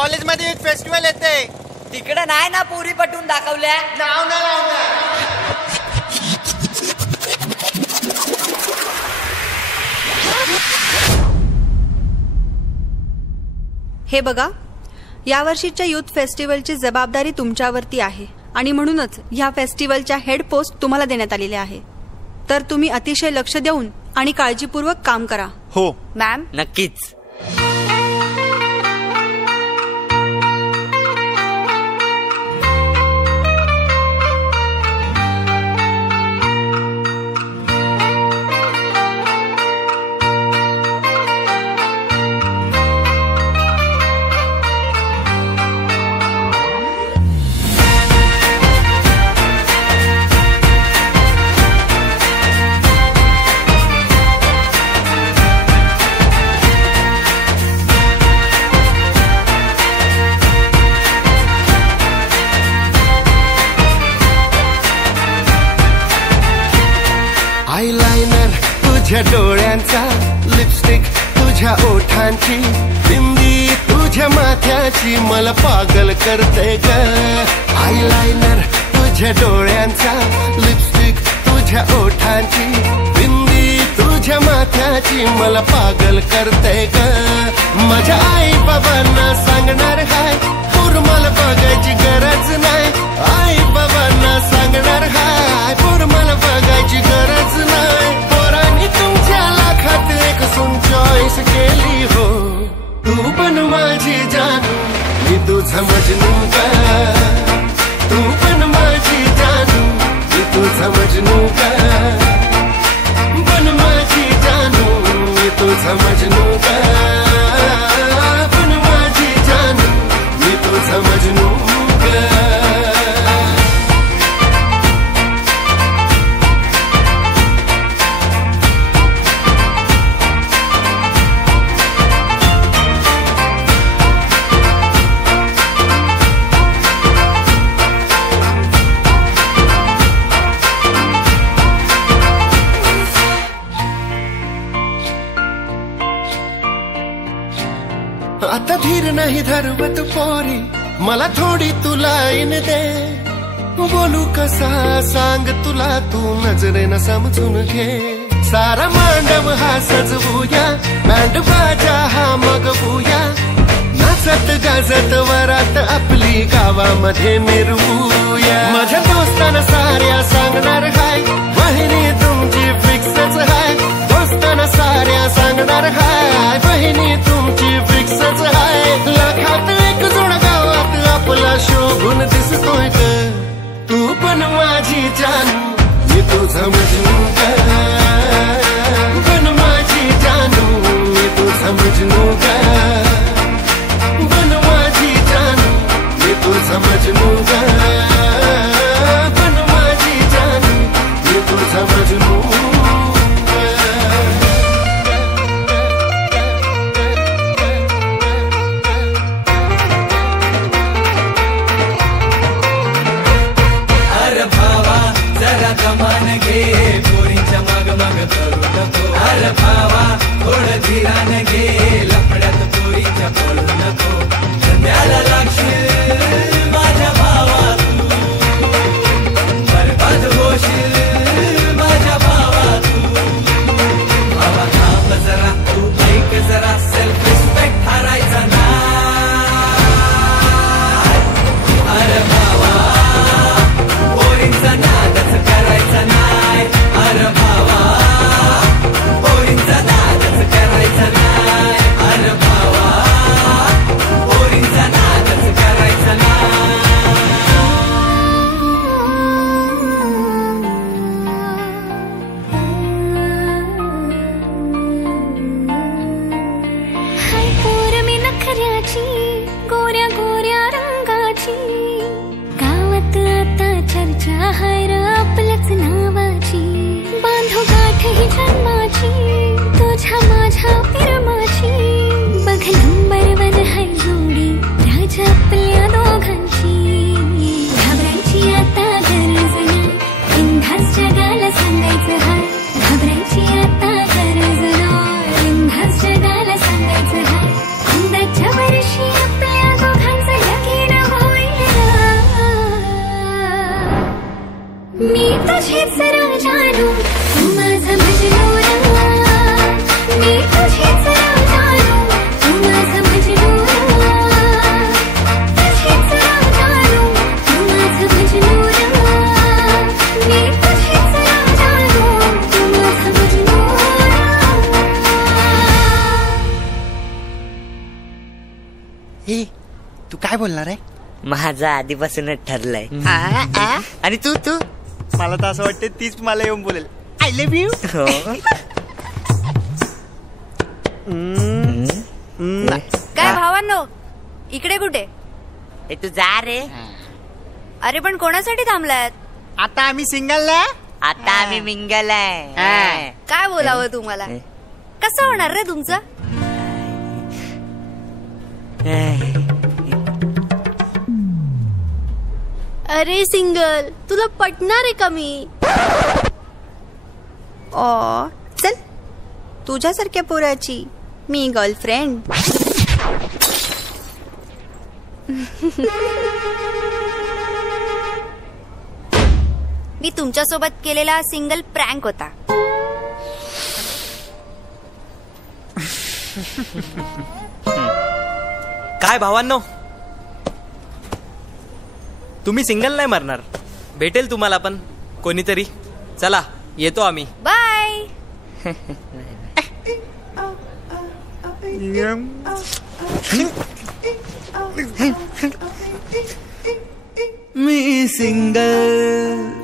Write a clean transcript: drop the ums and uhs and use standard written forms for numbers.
कॉलेजमध्ये एक फेस्टिवल येते. तिकडे नाही ना पोरी पटवून दाखवल्या. नाव ना हे बघा, यावर्षीच्या युथ फेस्टिवलची जबाबदारी तुमच्यावरती आहे आणि म्हणूनच ह्या फेस्टिवलच्या हेड पोस्ट तुम्हाला देण्यात आलेल्या आहे. तर तुम्ही अतिशय लक्ष देऊन आणि काळजीपूर्वक काम करा. हो मॅम. नक्कीच. आयलाइनर तुझ्या डोळ्यांचा, लिपस्टिक तुझ्या ओठांची, बिंदी तुझ्या माथ्याची मला पागल करते ग. आयलाइनर तुझ्या डोळ्यांचा, लिपस्टिक तुझ्या ओठांची, बिंदी तुझ्या माथ्याची मला पागल करते ग. माझ्या आई बाबांना सांगणार हाय, पूर मला बघायची गरज नाही. आई बाबांना सांगणार हाय, पूर मला बघायची गरज नाही. पोरांनी तुमच्या लाखात एक सून चॉईस केली हो. तू पण माझी जानू, मी तुझा मजनू ग. तू पण माझी जानू, मी तुझा मजनू ग. पण माझी जानू, मी तुझा मजनू ग. पण माझी जानू, मी तुझा मजनू ग. आता धीर नाही धरवत पोरी, मला थोडी तू लाईन दे. बोलू कसा सांग तुला, तू नजरेनं समजून घे. सारा मांडव हा सजवूया, बँड बाजा हा मगवूया. नाचत गाजत वरात आपली गावामध्ये मिरवूया. माझ्या दोस्तांना साऱ्या सांगणार हाय, बहिणी तुमची फिक्सच हाय. दोस्तांना साऱ्या सांगणार हाय, बहिणी तुमची फिक्सच हाय. लाखात एक जोड गावात आपला शोभून दिसतोय ग. तू पण माझी जानू, मी तुझा मजनू ग. पण माझी जानू, मी तुझा मजनू ग. पण माझी जानू, मी तुझा मजनू ग. पण माझी जानू, मी तुझा मजनू ग. अरे भावा जरा कमान घे, पोरींच्या माग माग करू नको. अरे भावा थोडं धीरान घे, लफड्यात पोरींच्या बोलू नको. संध्याला लागशील माझ्या भावा, तू बरबाद होशील माझ्या भावा. तू भावा थांब जरा, तू ऐक जरा, सेल्फ रिस्पेक्ट हारायचा ना. अरे भावा पोरींचा नादच करायचा नाही. अरे भावा पोरींचा नादच करायचा नाही. अरे भावा पोरींचा नादच करायचा नाही. हाय पोर मी नखऱ्याची, गोऱ्या गोऱ्या रंगाची. गावात आता चर्चा हाय र आपल्याच नावाची. बांधू गाठ ही जन्माची, तुझ्या माझ्या प्रेमाची. बघ नंबर वन हाय जोडी, राजा आपल्या दोघांची. घाबरायची आता गरज नाही, बिनधास्त जगाला सांगायचं हाय. घाबरायची आता गरज नाही, बिनधास्त जगाला सांगायचं हाय. अंदाच्या वर्षी आपल्या हे तू काय बोलणार आहे? माझं आधीपासूनच ठरलंय. आणि तू तू मला तर असं वाटतं तीच मला येऊन बोलेल आय लव्ह यू. हो. काय भावांनो, इकडे कुठे? हे तू जा रे. अरे पण कोणासाठी थांबलायत? आता आम्ही सिंगल ना. आता आम्ही मिंगल आहे. काय बोलावं तुम्हाला? कसं होणार रे तुमचं? अरे सिंगल, तुला पटणार आहे का मी? चल, तुझ्यासारख्या पोराची मी गर्लफ्रेंड. मी तुमच्यासोबत केलेला सिंगल प्रँक होता. काय भावांनो, तुम्ही सिंगल नाही मरणार. भेटेल तुम्हाला पण कोणीतरी. चला येतो आम्ही. बाय. मी सिंगल